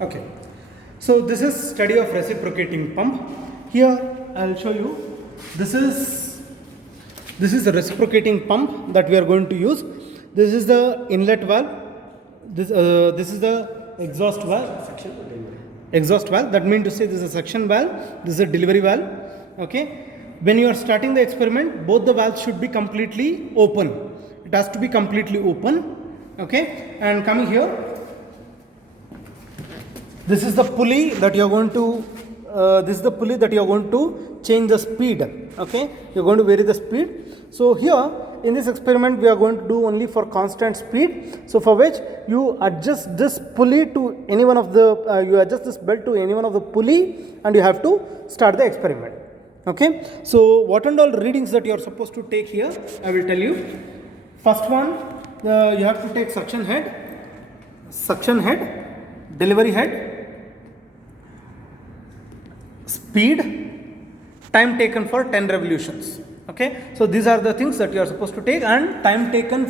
Okay. So this is study of reciprocating pump. Here I'll show you. This is the reciprocating pump that we are going to use. This is the inlet valve. This is the exhaust valve. Exhaust valve. That means to say this is a suction valve. This is a delivery valve. Okay. When you are starting the experiment, both the valves should be completely open. It has to be completely open. Okay. And coming here, this is the pulley that you are going to. This is the pulley that you are going to change the speed. Okay. You are going to vary the speed. So here in this experiment, we are going to do only for constant speed. So for which you adjust this pulley to any one of the. You adjust this belt to any one of the pulley, and you have to start the experiment. Okay. So what and all readings that you are supposed to take here, I will tell you. First one, you have to take suction head, delivery head, speed, time taken for 10 revolutions. Okay. So these are the things that you are supposed to take, and time taken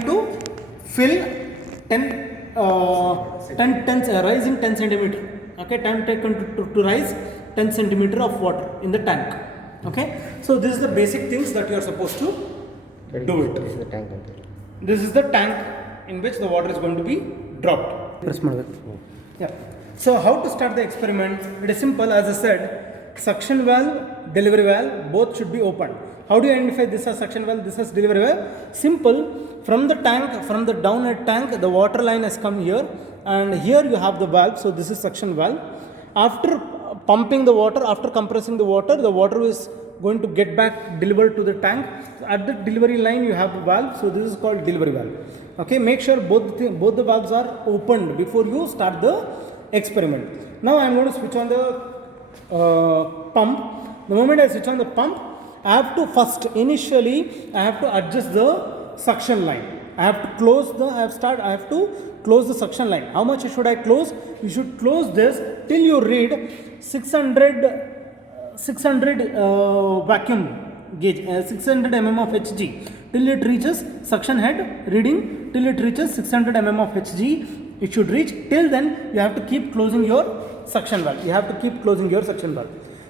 to fill 10 rise in 10 centimeter. Okay. Time taken to rise 10 centimeter of water in the tank. Okay. So this is the basic things that you are supposed to do it. This is the tank. This is the tank in which the water is going to be dropped. Press yeah. So how to start the experiment? It is simple. As I said, suction valve, delivery valve, both should be opened. How do you identify this as suction valve, this as delivery valve? Simple. From the tank, from the downhead tank, the water line has come here, and here you have the valve. So this is suction valve. After pumping the water, after compressing the water is going to get back delivered to the tank. At the delivery line you have the valve, so this is called delivery valve. Okay, make sure both the valves are opened before you start the experiment. Now I am going to switch on the pump. The moment I switch on the pump, I have to first initially I have to adjust the suction line. I have to close the suction line. How much should I close? You should close this till you read 600 vacuum gauge, 600 mm of Hg, till it reaches suction head reading, till it reaches 600 mm of Hg. It should reach. Till then you have to keep closing your suction valve.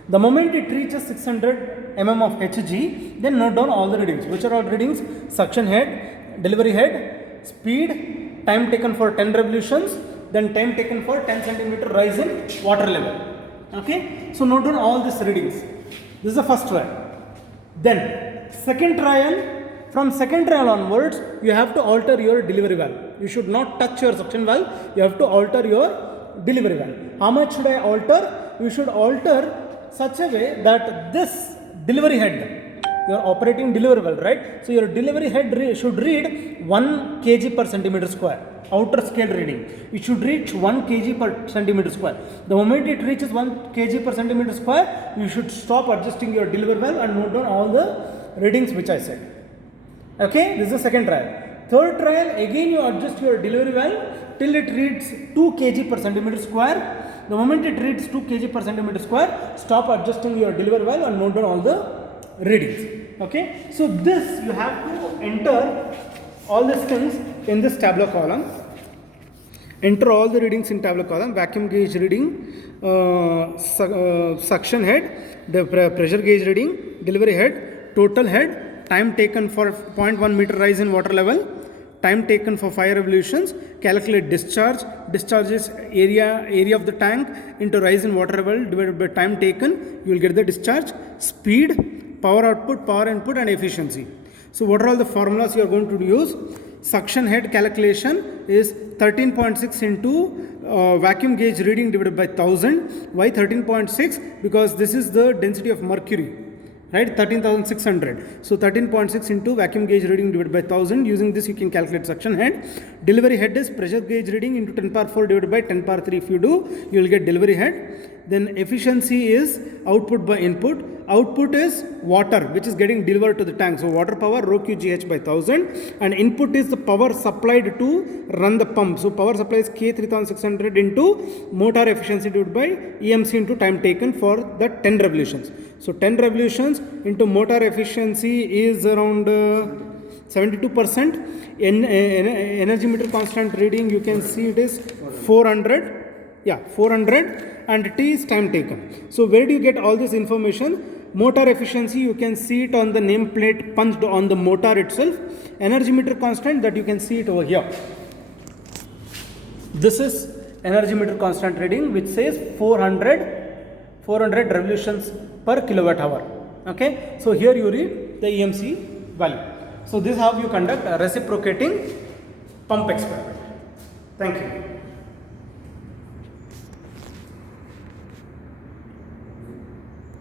The moment it reaches 600 mm of Hg, then note down all the readings. Which are all readings? Suction head, delivery head, speed, time taken for 10 revolutions, then time taken for 10 centimeter rise in water level. Okay. So note down all these readings. This is the first trial. Then second trial. From second trial onwards, you have to alter your delivery valve. You should not touch your suction valve. You have to alter your delivery valve. How much should I alter? You should alter such a way that this delivery head, you are operating delivery valve, right? So your delivery head should read 1 kg per centimeter square. Outer scale reading. It should reach 1 kg per centimeter square. The moment it reaches 1 kg per centimeter square, you should stop adjusting your delivery valve and note down all the readings which I said. Okay, this is the second trial. Third trial, again you adjust your delivery valve till it reads 2 kg per centimeter square. The moment it reads 2 kg per centimeter square, stop adjusting your delivery valve and note down all the readings. Okay, so this you have to enter all these things in this tabular column. Enter all the readings in tabular column. Vacuum gauge reading, suction head, the pressure gauge reading, delivery head, total head, time taken for 0.1 meter rise in water level, time taken for 5 revolutions, calculate discharge. Discharge is area of the tank into rise in water level divided by time taken. You will get the discharge. Speed, power output, power input, and efficiency. So what are all the formulas you are going to use? Suction head calculation is 13.6 into vacuum gauge reading divided by 1000. Why 13.6? Because this is the density of mercury. Right, 13,600. So 13.6 into vacuum gauge reading divided by 1000. Using this you can calculate suction head. Delivery head is pressure gauge reading into 10 power 4 divided by 10 power 3. If you do, you will get delivery head. Then efficiency is output by input. Output is water which is getting delivered to the tank. So water power rho QGH by 1000, and input is the power supplied to run the pump. So power supply is K 3600 into motor efficiency divided by EMC into time taken for the 10 revolutions. So 10 revolutions into motor efficiency is around 72%. Energy meter constant reading, you can see it is 400. Yeah, 400, and T is time taken. So where do you get all this information? Motor efficiency, you can see it on the nameplate punched on the motor itself. Energy meter constant, that you can see it over here. This is energy meter constant reading, which says 400 revolutions per kilowatt hour. Okay, so here you read the EMC value. So this is how you conduct a reciprocating pump experiment. Thank you.